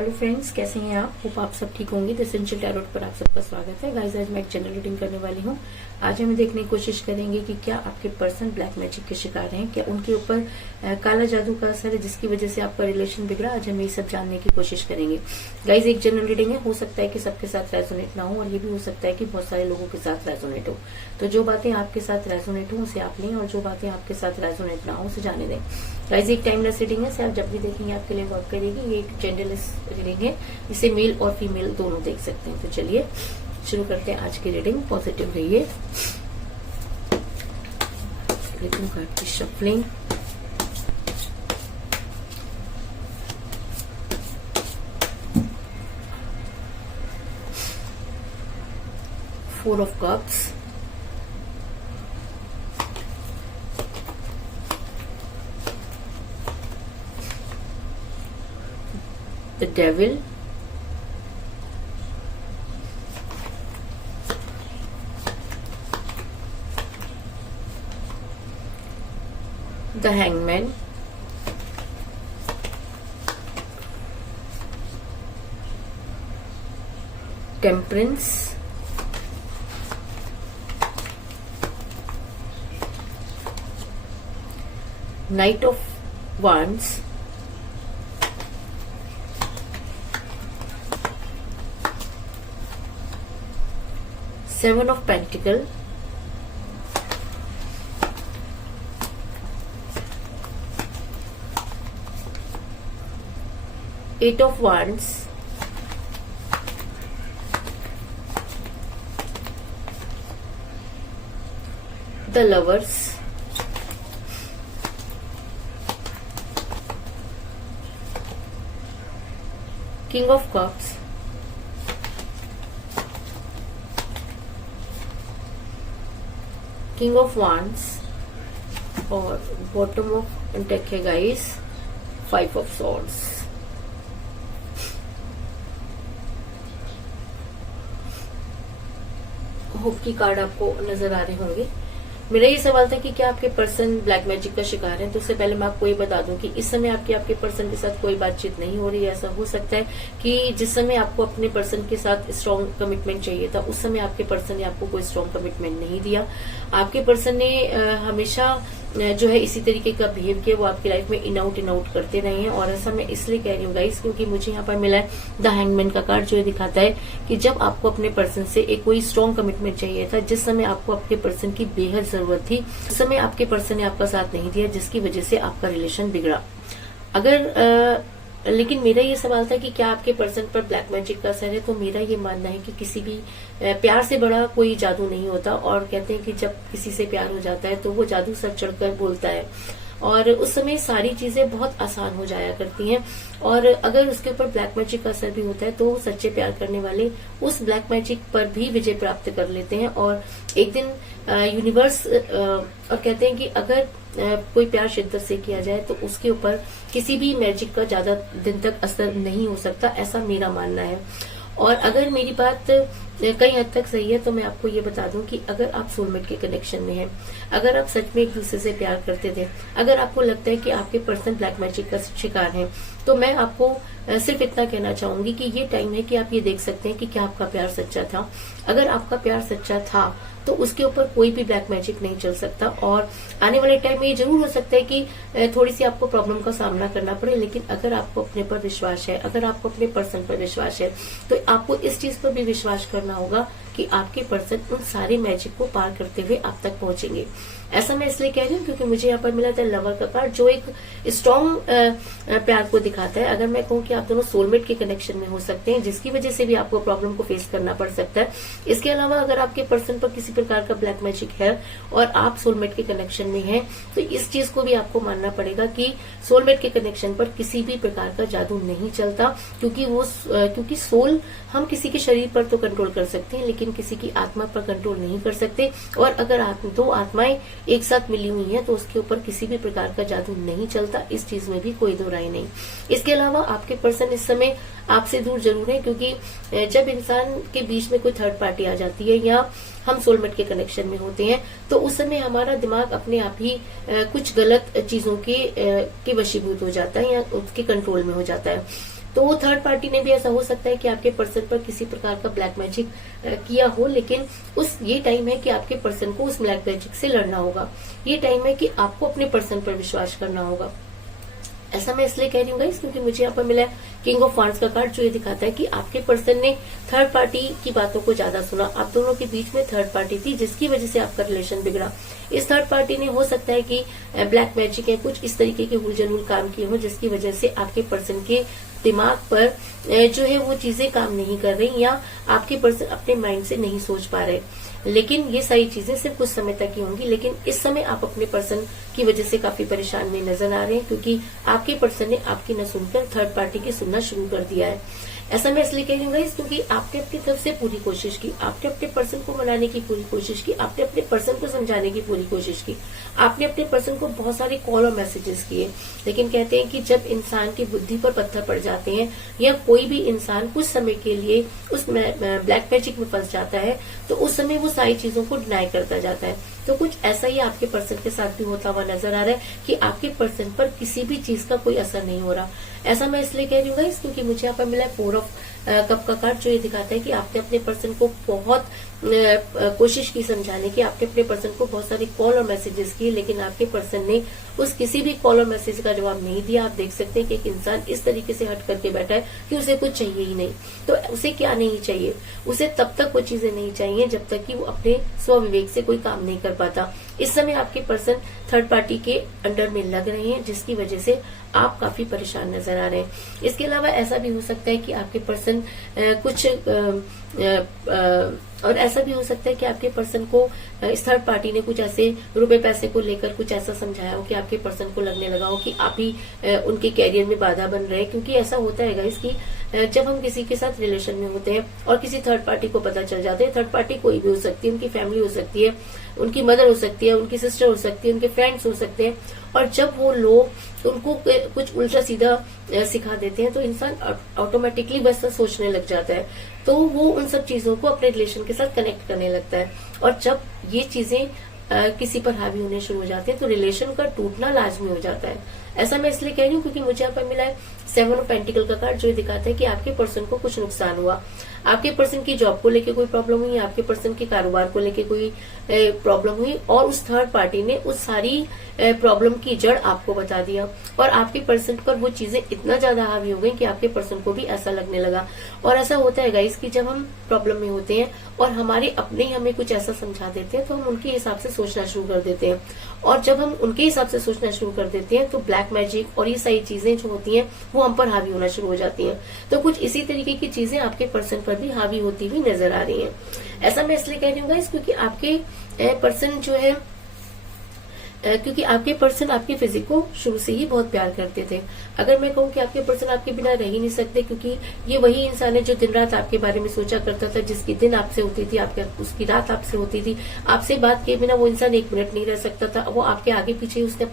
Hello friends, कैसे हैं आप? होप आप सब ठीक होंगे। द एसेंशियल टैरोट पर आप सबका स्वागत है। गाइस, आज मैं एक जनरल रीडिंग करने वाली हूँ। आज हम देखने की कोशिश करेंगे कि क्या आपके पर्सन ब्लैक मैजिक के शिकार हैं, क्या उनके ऊपर काला जादू का असर है जिसकी वजह से आपका रिलेशन बिगड़ा। आज हम ये सब जानने की कोशिश करेंगे। गाइस, एक जनरल रीडिंग है, हो सकता है कि सबके साथ रेजोनेट ना हो और ये भी हो सकता है कि बहुत सारे लोगों के साथ रेजोनेट हो। तो जो बातें आपके साथ रेजोनेट हो उसे आप लें और जो बातें आपके साथ रेजोनेट ना हो उसे जाने दें। गाइस, एक टाइमलेस रीडिंग है, आप जब भी देखेंगे आपके लिए वर्क करेगी। ये एक जेंडरलेस रीडिंग है, इसे मेल और फीमेल दोनों देख सकते हैं। तो चलिए शुरू करते हैं आज की रीडिंग। पॉजिटिव रहिए। कार्ड की shuffling, four of cups, the devil, the hangman, temperance, knight of wands, seven of pentacle, eight of wands, the lovers, king of cups, king of wands और बॉटम ऑफ डेक है guys, five of swords. Hope की card आपको नजर आ रहे होंगे। मेरा ये सवाल था कि क्या आपके पर्सन ब्लैक मैजिक का शिकार है। तो उससे पहले मैं आपको ये बता दूं कि इस समय आपके पर्सन के साथ कोई बातचीत नहीं हो रही है। ऐसा हो सकता है कि जिस समय आपको अपने पर्सन के साथ स्ट्रॉन्ग कमिटमेंट चाहिए था उस समय आपके पर्सन ने आपको कोई स्ट्रॉन्ग कमिटमेंट नहीं दिया। आपके पर्सन ने हमेशा जो है इसी तरीके का बिहेव किया, वो आपकी लाइफ में इन आउट करते रहे हैं। और ऐसा मैं इसलिए कह रही हूँ गाइस क्योंकि मुझे यहाँ पर मिला है द हैंगमैन का कार्ड, जो ये दिखाता है कि जब आपको अपने पर्सन से एक कोई स्ट्रॉन्ग कमिटमेंट चाहिए था, जिस समय आपको आपके पर्सन की बेहद जरूरत थी, उस समय आपके पर्सन ने आपका साथ नहीं दिया, जिसकी वजह से आपका रिलेशन बिगड़ा। लेकिन मेरा ये सवाल था कि क्या आपके पर्सन पर ब्लैक मैजिक का असर है। तो मेरा ये मानना है कि किसी भी प्यार से बड़ा कोई जादू नहीं होता। और कहते हैं कि जब किसी से प्यार हो जाता है तो वो जादू सर चढ़कर बोलता है और उस समय सारी चीजें बहुत आसान हो जाया करती हैं। और अगर उसके ऊपर ब्लैक मैजिक का असर भी होता है तो सच्चे प्यार करने वाले उस ब्लैक मैजिक पर भी विजय प्राप्त कर लेते हैं। और एक दिन यूनिवर्स और कहते हैं कि अगर कोई प्यार शिद्दत से किया जाए तो उसके ऊपर किसी भी मैजिक का ज्यादा दिन तक असर नहीं हो सकता, ऐसा मेरा मानना है। और अगर मेरी बात कई हद तक सही है तो मैं आपको ये बता दूं कि अगर आप सोलमेट के कनेक्शन में हैं, अगर आप सच में एक दूसरे से प्यार करते थे, अगर आपको लगता है कि आपके पर्सन ब्लैक मैजिक का शिकार है, तो मैं आपको सिर्फ इतना कहना चाहूंगी कि ये टाइम है कि आप ये देख सकते हैं कि क्या आपका प्यार सच्चा था। अगर आपका प्यार सच्चा था तो उसके ऊपर कोई भी ब्लैक मैजिक नहीं चल सकता। और आने वाले टाइम में ये जरूर हो सकता है कि थोड़ी सी आपको प्रॉब्लम का सामना करना पड़े, लेकिन अगर आपको अपने पर विश्वास है, अगर आपको अपने पर्सन पर विश्वास है, तो आपको इस चीज पर भी विश्वास करना होगा कि आपके पर्सन उन सारे मैजिक को पार करते हुए आप तक पहुंचेंगे। ऐसा मैं इसलिए कह रही हूँ क्योंकि मुझे यहाँ पर मिला था लवर का कार्ड, जो एक स्ट्रॉन्ग प्यार को दिखाता है। अगर मैं कहूँ कि आप दोनों सोलमेट के कनेक्शन में हो सकते हैं, जिसकी वजह से भी आपको प्रॉब्लम को फेस करना पड़ सकता है। इसके अलावा अगर आपके पर्सन पर किसी प्रकार का ब्लैक मैजिक है और आप सोलमेट के कनेक्शन में हैं, तो इस चीज को भी आपको मानना पड़ेगा कि सोलमेट के कनेक्शन पर किसी भी प्रकार का जादू नहीं चलता। क्योंकि सोल हम किसी के शरीर पर तो कंट्रोल कर सकते हैं लेकिन किसी की आत्मा पर कंट्रोल नहीं कर सकते। और अगर दो आत्माएं एक साथ मिली हुई हैं तो उसके ऊपर किसी भी प्रकार का जादू नहीं चलता, इस चीज में भी कोई दो राय नहीं। इसके अलावा आपके पर्सन इस समय आपसे दूर जरूर है, क्योंकि जब इंसान के बीच में कोई थर्ड पार्टी आ जाती है या हम सोलमेट के कनेक्शन में होते हैं तो उस समय हमारा दिमाग अपने आप ही कुछ गलत चीजों के वशीभूत हो जाता है या उसके कंट्रोल में हो जाता है। तो वो थर्ड पार्टी ने भी ऐसा हो सकता है कि आपके पर्सन पर किसी प्रकार का ब्लैक मैजिक किया हो, लेकिन ये टाइम है कि आपके पर्सन को उस ब्लैक मैजिक से लड़ना होगा। ये टाइम है कि आपको अपने पर्सन पर विश्वास करना होगा। ऐसा मैं इसलिए कह रही हूँ गाइस क्योंकि मुझे यहाँ पर मिला है किंग ऑफ वांड्स का कार्ड, जो ये दिखाता है कि आपके पर्सन ने थर्ड पार्टी की बातों को ज्यादा सुना। आप दोनों के बीच में थर्ड पार्टी थी जिसकी वजह से आपका रिलेशन बिगड़ा। इस थर्ड पार्टी ने हो सकता है कि ब्लैक मैजिक है, कुछ इस तरीके के हुलजलूल काम किए हो जिसकी वजह से आपके पर्सन के दिमाग पर जो है वो चीजें काम नहीं कर रही या आपके पर्सन अपने माइंड से नहीं सोच पा रहे। लेकिन ये सारी चीजें सिर्फ कुछ समय तक ही होंगी, लेकिन इस समय आप अपने पर्सन की वजह से काफी परेशान में नजर आ रहे हैं क्योंकि आपके पर्सन ने आपकी न सुनकर थर्ड पार्टी की सुनना शुरू कर दिया है। ऐसा मैं इसलिए कह रही हूँ क्योंकि आपने अपनी तरफ से पूरी कोशिश की, आपने अपने पर्सन को मनाने की पूरी कोशिश की, आपने अपने पर्सन को समझाने की पूरी कोशिश की, आपने अपने पर्सन को बहुत सारे कॉल और मैसेजेस किए। लेकिन कहते हैं कि जब इंसान की बुद्धि पर पत्थर पड़ जाते हैं या कोई भी इंसान कुछ समय के लिए उस ब्लैक मैजिक में फंस जाता है तो उस समय वो सारी चीजों को डिनाई करता जाता है। तो कुछ ऐसा ही आपके पर्सन के साथ भी होता हुआ नजर आ रहा है कि आपके पर्सन पर किसी भी चीज का कोई असर नहीं हो रहा। ऐसा मैं इसलिए कह रही हूँ गाइस क्योंकि मुझे यहाँ पर मिला है 4 ऑफ कप का कार्ड, जो ये दिखाता है कि आपने अपने पर्सन को बहुत कोशिश की समझाने की, आपने अपने पर्सन को बहुत सारे कॉल और मैसेजेस किए, लेकिन आपके पर्सन ने उस किसी भी कॉल और मैसेज का जवाब नहीं दिया। आप देख सकते हैं कि एक इंसान इस तरीके से हट करके बैठा है कि उसे कुछ चाहिए ही नहीं। तो उसे क्या नहीं चाहिए? उसे तब तक वो चीजें नहीं चाहिए जब तक कि वो अपने स्वविवेक से कोई काम नहीं कर पाता। इस समय आपके पर्सन थर्ड पार्टी के अंडर में लग रहे हैं जिसकी वजह से आप काफी परेशान नजर आ रहे हैं। इसके अलावा ऐसा भी हो सकता है कि आपके पर्सन कुछ और ऐसा भी हो सकता है कि आपके पर्सन को इस थर्ड पार्टी ने कुछ ऐसे रुपए पैसे को लेकर कुछ ऐसा समझाया हो कि आपके पर्सन को लगने लगा हो कि आप ही उनके कैरियर में बाधा बन रहे हैं। क्योंकि ऐसा होता है गाइस कि जब हम किसी के साथ रिलेशन में होते हैं और किसी थर्ड पार्टी को पता चल जाता है, थर्ड पार्टी कोई भी हो सकती है, उनकी फैमिली हो सकती है, उनकी मदर हो सकती है, उनकी सिस्टर हो सकती है, उनके फ्रेंड्स हो सकते हैं, और जब वो लोग उनको कुछ उल्टा सीधा सिखा देते हैं तो इंसान ऑटोमेटिकली बस सोचने लग जाता है। तो वो उन सब चीजों को अपने रिलेशन के साथ कनेक्ट करने लगता है, और जब ये चीजें किसी पर हावी होने शुरू हो जाते हैं तो रिलेशन का टूटना लाजमी हो जाता है। ऐसा मैं इसलिए कह रही हूँ क्योंकि मुझे यहाँ पर मिला है 7 ऑफ पेंटिकल का कार्ड, जो ये दिखाता है कि आपके पर्सन को कुछ नुकसान हुआ। आपके पर्सन की जॉब को लेके कोई प्रॉब्लम हुई, आपके पर्सन के कारोबार को लेके कोई प्रॉब्लम हुई, और उस थर्ड पार्टी ने उस सारी प्रॉब्लम की जड़ आपको बता दिया, और आपके पर्सन पर वो चीजें इतना ज्यादा हावी हो गई कि आपके पर्सन को भी ऐसा लगने लगा। और ऐसा होता है गाइस कि जब हम प्रॉब्लम में होते हैं और हमारे अपने ही हमें कुछ ऐसा समझा देते हैं तो हम उनके हिसाब से सोचना शुरू कर देते हैं, और जब हम उनके हिसाब से सोचना शुरू कर देते हैं तो ब्लैक मैजिक और ये सारी चीजें जो होती हैं वो हम पर हावी होना शुरू हो जाती हैं। तो कुछ इसी तरीके की चीजें आपके पर्सन पर भी हावी होती हुई नजर आ रही हैं। ऐसा मैं इसलिए कह रही हूँ गाइस क्योंकि आपके पर्सन जो है क्योंकि आपके पर्सन आपके फिजिक को शुरू से ही बहुत प्यार करते थे। अगर मैं कहूँ कि आपके पर्सन आपके बिना रह ही नहीं सकते, क्योंकि ये वही इंसान है जो दिन रात आपके बारे में सोचा करता था, जिसकी दिन आपसे होती थी आपके उसकी रात आपसे होती थी। आपसे बात किए बिना वो इंसान 1 मिनट नहीं रह सकता था। वो आपके आगे पीछे उसने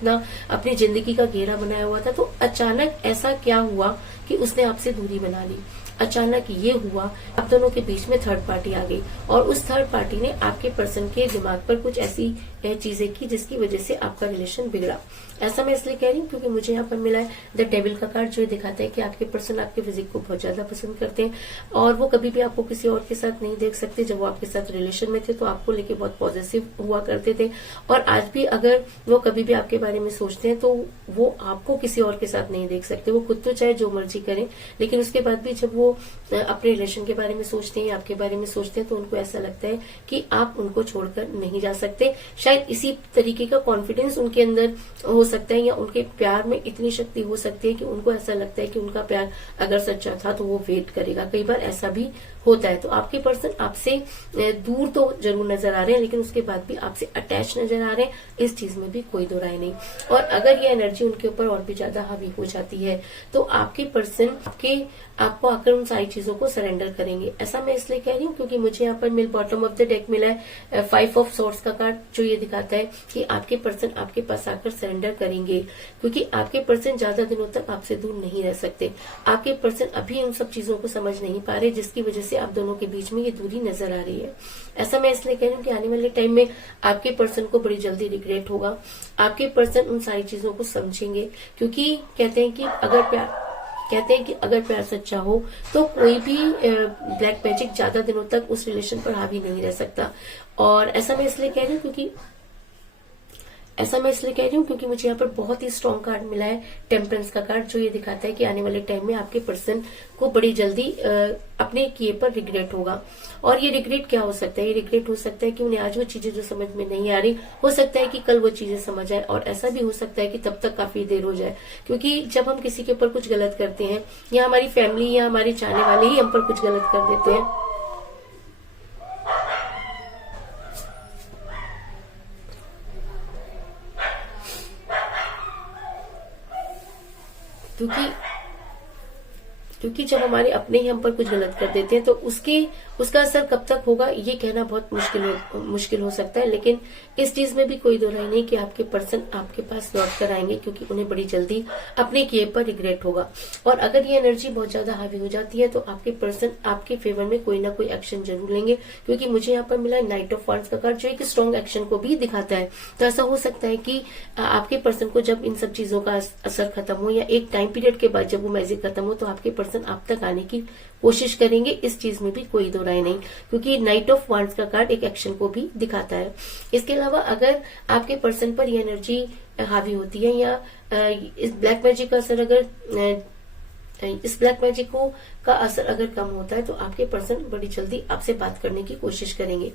अपनी जिंदगी का घेरा बनाया हुआ था। तो अचानक ऐसा क्या हुआ कि उसने आपसे दूरी बना ली? अचानक ये हुआ, आप दोनों के बीच में थर्ड पार्टी आ गई, और उस थर्ड पार्टी ने आपके पर्सन के दिमाग पर कुछ ऐसी चीजें की जिसकी वजह से आपका रिलेशन बिगड़ा। ऐसा मैं इसलिए कह रही हूँ क्योंकि मुझे यहाँ पर मिला है द डेविल का कार्ड, जो दिखाता है कि आपके पर्सन आपके फिजिक को बहुत ज्यादा पसंद करते हैं, और वो कभी भी आपको किसी और के साथ नहीं देख सकते। जब वो आपके साथ रिलेशन में थे तो आपको लेके बहुत पॉजिटिव हुआ करते थे, और आज भी अगर वो कभी भी आपके बारे में सोचते हैं तो वो आपको किसी और के साथ नहीं देख सकते। वो खुद तो चाहे जो मर्जी करें, लेकिन उसके बाद भी जब वो अपने रिलेशन के बारे में सोचते हैं, आपके बारे में सोचते हैं, तो उनको ऐसा लगता है कि आप उनको छोड़कर नहीं जा सकते। शायद इसी तरीके का कॉन्फिडेंस उनके अंदर हो सकता है, या उनके प्यार में इतनी शक्ति हो सकती है कि उनको ऐसा लगता है कि उनका प्यार अगर सच्चा था तो वो वेट करेगा। कई बार ऐसा भी होता है। तो आपके पर्सन आपसे दूर तो जरूर नजर आ रहे हैं, लेकिन उसके बाद भी आपसे अटैच नजर आ रहे हैं, इस चीज में भी कोई दो राय नहीं। और अगर ये एनर्जी उनके ऊपर और भी ज्यादा हावी हो जाती है तो आपके पर्सन आपको आकर उन सारी चीजों को सरेंडर करेंगे। ऐसा मैं इसलिए कह रही हूँ क्योंकि मुझे यहाँ पर बॉटम ऑफ द डेक मिला है 5 ऑफ सॉर्ड्स का कार्ड, जो ये दिखाता है कि आपके पर्सन आपके पास आकर सरेंडर करेंगे, क्योंकि आपके पर्सन ज्यादा दिनों तक आपसे दूर नहीं रह सकते। आपके पर्सन अभी उन सब चीजों को समझ नहीं पा रहे, जिसकी वजह से आप दोनों के बीच में ये दूरी नजर आ रही है। ऐसा मैं इसलिए कह रही हूँ कि आने वाले टाइम में आपके पर्सन को बड़ी जल्दी रिग्रेट होगा। आपके पर्सन उन सारी चीजों को समझेंगे, क्योंकि कहते हैं कि कहते हैं कि अगर प्यार सच्चा हो तो कोई भी ब्लैक मैजिक ज्यादा दिनों तक उस रिलेशन पर हावी नहीं रह सकता। और ऐसा मैं इसलिए कह रही हूँ क्योंकि मुझे यहाँ पर बहुत ही स्ट्रॉन्ग कार्ड मिला है, टेम्परेंस का कार्ड, जो ये दिखाता है कि आने वाले टाइम में आपके पर्सन को बड़ी जल्दी अपने किए पर रिग्रेट होगा। और ये रिग्रेट क्या हो सकता है? ये रिग्रेट हो सकता है कि उन्हें आज वो चीजें जो समझ में नहीं आ रही, हो सकता है कि कल वो चीजें समझ आए, और ऐसा भी हो सकता है कि तब तक काफी देर हो जाए। क्योंकि जब हम किसी के ऊपर कुछ गलत करते हैं, या हमारी फैमिली या हमारे चाहने वाले ही हम पर कुछ गलत कर देते हैं, क्योंकि जब हमारे अपने ही हम पर कुछ गलत कर देते हैं तो उसका असर कब तक होगा ये कहना बहुत मुश्किल हो सकता है। लेकिन इस चीज में भी कोई दो राय नहीं कि आपके पर्सन आपके पास लौट कर आएंगे, क्योंकि उन्हें बड़ी जल्दी अपने किए पर रिग्रेट होगा। और अगर ये एनर्जी बहुत ज्यादा हावी हो जाती है तो आपके पर्सन आपके फेवर में कोई ना कोई एक्शन जरूर लेंगे, क्योंकि मुझे यहाँ पर मिला है नाइट ऑफ वांड्स का कार्ड, जो एक स्ट्रॉन्ग एक्शन को भी दिखाता है। तो ऐसा हो सकता है कि आपके पर्सन को जब इन सब चीजों का असर खत्म हो, या एक टाइम पीरियड के बाद जब वो मैजिक खत्म हो, तो आपके पर्सन आप तक आने की कोशिश करेंगे। इस चीज में भी कोई दो राय नहीं, क्योंकि नाइट ऑफ वांड्स का कार्ड एक एक्शन को भी दिखाता है। इसके अलावा अगर आपके पर्सन पर ये एनर्जी हावी होती है, या इस ब्लैक मैजिक का असर का असर अगर कम होता है, तो आपके पर्सन बड़ी जल्दी आपसे बात करने की कोशिश करेंगे।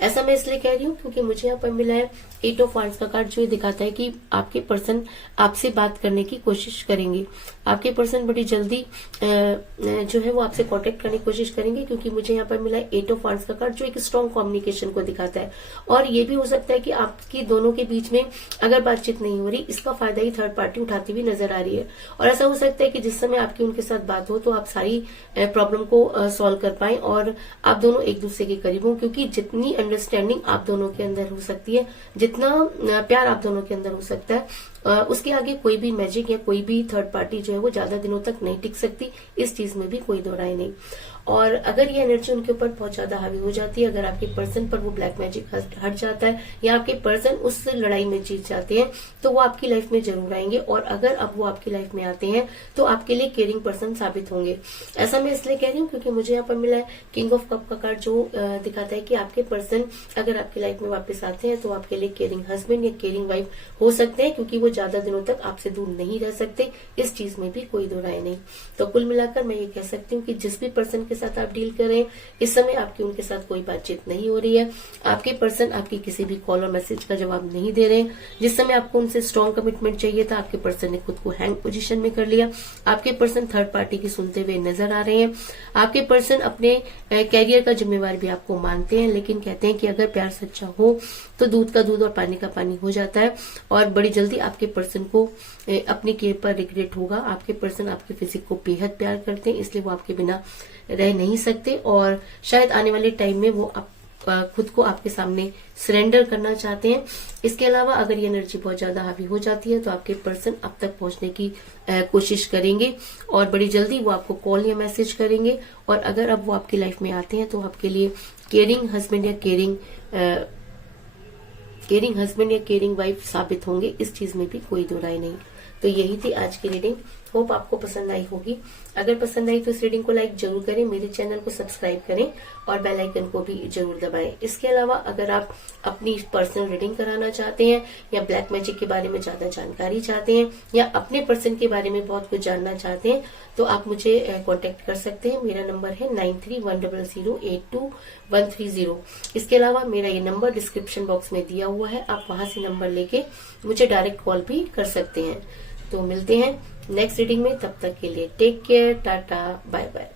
ऐसा मैं इसलिए कह रही हूँ क्योंकि मुझे यहाँ पर मिला है 8 ऑफ वांड्स का कार्ड, जो ये दिखाता है कि आपके पर्सन आपसे बात करने की कोशिश करेंगे। आपके पर्सन बड़ी जल्दी जो है वो आपसे कांटेक्ट करने की कोशिश करेंगे, क्योंकि मुझे यहाँ पर मिला है 8 ऑफ वांड्स का कार्ड, जो एक स्ट्रॉन्ग कम्युनिकेशन को दिखाता है। और ये भी हो सकता है कि आपकी दोनों के बीच में अगर बातचीत नहीं हो रही, इसका फायदा ही थर्ड पार्टी उठाती हुई नजर आ रही है। और ऐसा हो सकता है कि जिस समय आपकी उनके साथ बात हो तो आप सारी प्रॉब्लम को सॉल्व कर पाएं, और आप दोनों एक दूसरे के करीब हो। क्योंकि जितनी अंडरस्टैंडिंग आप दोनों के अंदर हो सकती है, जितना प्यार आप दोनों के अंदर हो सकता है, उसके आगे कोई भी मैजिक या कोई भी थर्ड पार्टी जो है वो ज्यादा दिनों तक नहीं टिक सकती। इस चीज में भी कोई दो राय नहीं। और अगर ये एनर्जी उनके ऊपर बहुत ज्यादा हावी हो जाती है, अगर आपके पर्सन पर वो ब्लैक मैजिक हट जाता है, या आपके पर्सन उस लड़ाई में जीत जाते हैं, तो वो आपकी लाइफ में जरूर आएंगे। और अगर अब वो आपकी लाइफ में आते हैं तो आपके लिए केयरिंग पर्सन साबित होंगे। ऐसा मैं इसलिए कह रही हूँ क्योंकि मुझे यहाँ पर मिला है किंग ऑफ कप का कार्ड, जो दिखाता है कि आपके पर्सन अगर आपकी लाइफ में वापस आते हैं तो आपके लिए केयरिंग हस्बैंड या केयरिंग वाइफ हो सकते हैं, क्योंकि वो ज्यादा दिनों तक आपसे दूर नहीं रह सकते। इस चीज में भी कोई दो राय नहीं। तो कुल मिलाकर मैं ये कह सकती हूँ कि जिस भी पर्सन के साथ आप डील कर रहे हैं, इस समय आपकी उनके साथ कोई बातचीत नहीं हो रही है। आपके पर्सन आपकी किसी भी कॉल और मैसेज का जवाब नहीं दे रहे हैं। जिस समय आपको उनसे स्ट्रॉन्ग कमिटमेंट चाहिए था, आपके पर्सन ने खुद को हैंग पोजीशन में कर लिया। आपके पर्सन थर्ड पार्टी की सुनते हुए नजर आ रहे हैं। आपके पर्सन अपने कैरियर का जिम्मेवार भी आपको मानते हैं, लेकिन कहते हैं कि अगर प्यार सच्चा हो तो दूध का दूध और पानी का पानी हो जाता है। और बड़ी जल्दी आपके पर्सन को अपने केयर पर रिग्रेट होगा। आपके पर्सन आपके फिजिक को बेहद प्यार करते हैं, इसलिए वो आपके बिना रह नहीं सकते। और शायद आने वाले टाइम में वो खुद को आपके सामने सरेंडर करना चाहते हैं। इसके अलावा अगर ये एनर्जी बहुत ज्यादा हावी हो जाती है तो आपके पर्सन अब तक पहुंचने की कोशिश करेंगे, और बड़ी जल्दी वो आपको कॉल या मैसेज करेंगे। और अगर अब वो आपकी लाइफ में आते हैं तो आपके लिए केयरिंग हस्बैंड या केयरिंग वाइफ साबित होंगे। इस चीज में भी कोई दो राय नहीं। तो यही थी आज की रीडिंग। होप आपको पसंद आई होगी। अगर पसंद आई तो इस रीडिंग को लाइक जरूर करें, मेरे चैनल को सब्सक्राइब करें और बेल आइकन को भी जरूर दबाएं। इसके अलावा अगर आप अपनी पर्सनल रीडिंग कराना चाहते हैं, या ब्लैक मैजिक के बारे में ज्यादा जानकारी चाहते हैं, या अपने पर्सन के बारे में बहुत कुछ जानना चाहते हैं, तो आप मुझे कांटेक्ट कर सकते हैं। मेरा नंबर है 9310082130। इसके अलावा मेरा ये नंबर डिस्क्रिप्शन बॉक्स में दिया हुआ है, आप वहां से नंबर लेके मुझे डायरेक्ट कॉल भी कर सकते हैं। तो मिलते हैं नेक्स्ट रीडिंग में, तब तक के लिए take care, tata, bye bye.